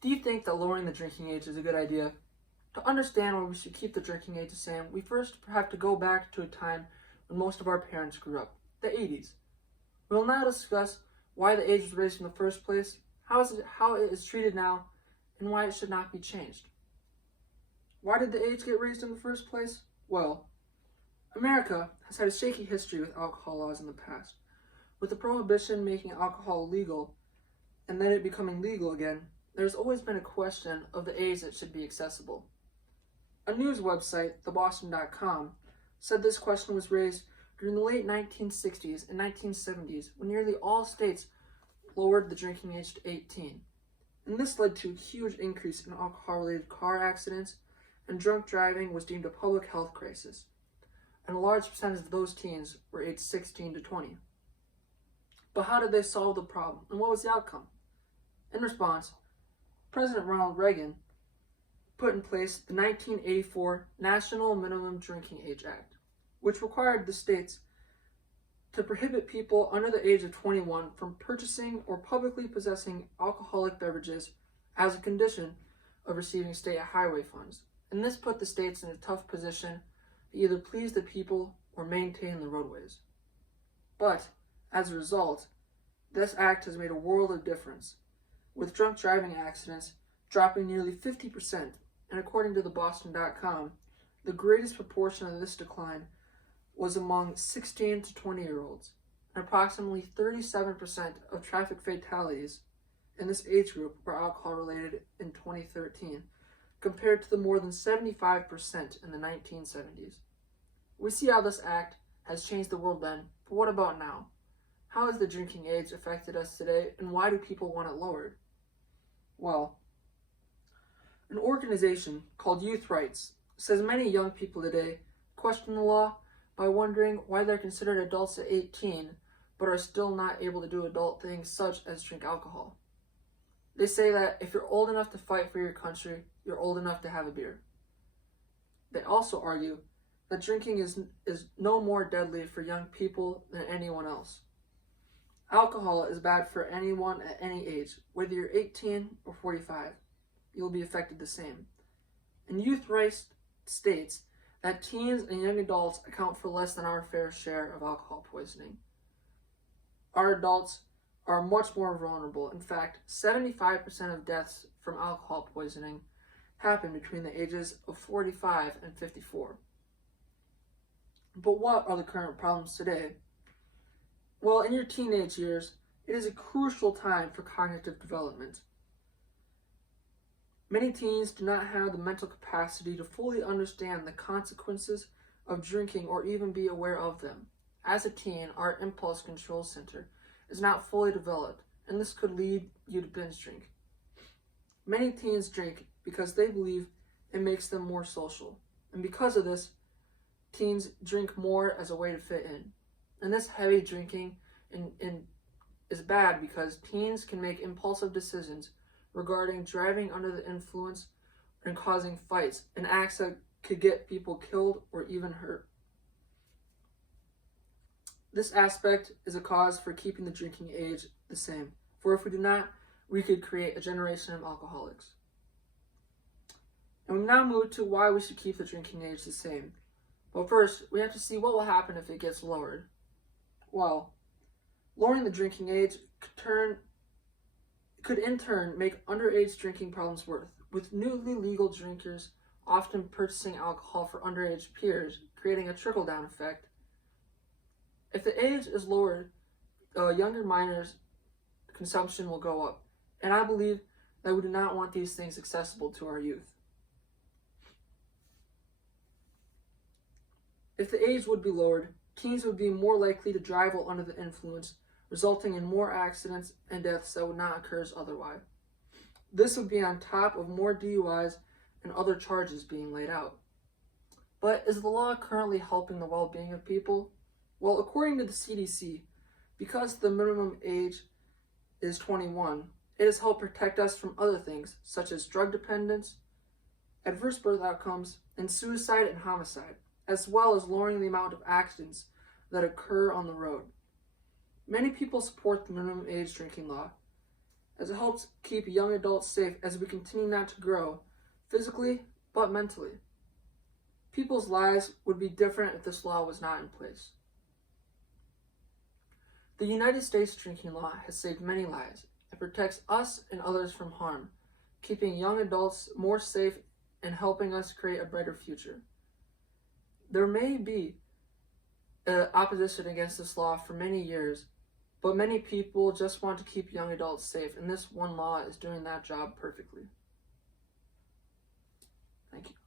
Do you think that lowering the drinking age is a good idea? To understand why we should keep the drinking age the same, we first have to go back to a time when most of our parents grew up, the 80s. We will now discuss why the age was raised in the first place, how it is treated now, and why it should not be changed. Why did the age get raised in the first place? Well, America has had a shaky history with alcohol laws in the past. With the prohibition making alcohol illegal and then it becoming legal again, there's always been a question of the age that should be accessible. A news website, theboston.com, said this question was raised during the late 1960s and 1970s when nearly all states lowered the drinking age to 18. And this led to a huge increase in alcohol-related car accidents, and drunk driving was deemed a public health crisis. And a large percentage of those teens were aged 16 to 20. But how did they solve the problem, and what was the outcome? In response, President Ronald Reagan put in place the 1984 National Minimum Drinking Age Act, which required the states to prohibit people under the age of 21 from purchasing or publicly possessing alcoholic beverages as a condition of receiving state highway funds. And this put the states in a tough position to either please the people or maintain the roadways. But, as a result, this act has made a world of difference, with drunk driving accidents dropping nearly 50%, and according to theboston.com, the greatest proportion of this decline was among 16 to 20-year-olds, and approximately 37% of traffic fatalities in this age group were alcohol-related in 2013, compared to the more than 75% in the 1970s. We see how this act has changed the world then, but what about now? How has the drinking age affected us today, and why do people want it lowered? Well, an organization called Youth Rights says many young people today question the law by wondering why they're considered adults at 18 but are still not able to do adult things such as drink alcohol. They say that if you're old enough to fight for your country, you're old enough to have a beer. They also argue that drinking is no more deadly for young people than anyone else. Alcohol is bad for anyone at any age, whether you're 18 or 45. You'll be affected the same. And Youth Rights states that teens and young adults account for less than our fair share of alcohol poisoning. Our adults are much more vulnerable. In fact, 75% of deaths from alcohol poisoning happen between the ages of 45 and 54. But what are the current problems today? Well, in your teenage years, it is a crucial time for cognitive development. Many teens do not have the mental capacity to fully understand the consequences of drinking or even be aware of them. As a teen, our impulse control center is not fully developed, and this could lead you to binge drink. Many teens drink because they believe it makes them more social, and because of this, teens drink more as a way to fit in. And this heavy drinking is bad because teens can make impulsive decisions regarding driving under the influence and causing fights, and acts that could get people killed or even hurt. This aspect is a cause for keeping the drinking age the same, for if we do not, we could create a generation of alcoholics. And we now move to why we should keep the drinking age the same. But first, we have to see what will happen if it gets lowered. Well, lowering the drinking age could in turn make underage drinking problems worse, with newly legal drinkers often purchasing alcohol for underage peers, creating a trickle-down effect. If the age is lowered, younger minors' consumption will go up, and I believe that we do not want these things accessible to our youth. If the age would be lowered, teens would be more likely to drive while under the influence, resulting in more accidents and deaths that would not occur otherwise. This would be on top of more DUIs and other charges being laid out. But is the law currently helping the well-being of people? Well, according to the CDC, because the minimum age is 21, it has helped protect us from other things, such as drug dependence, adverse birth outcomes, and suicide and homicide, as well as lowering the amount of accidents that occur on the road. Many people support the minimum age drinking law, as it helps keep young adults safe as we continue not to grow, physically but mentally. People's lives would be different if this law was not in place. The United States drinking law has saved many lives. It protects us and others from harm, keeping young adults more safe and helping us create a brighter future. There may be opposition against this law for many years, but many people just want to keep young adults safe, and this one law is doing that job perfectly. Thank you.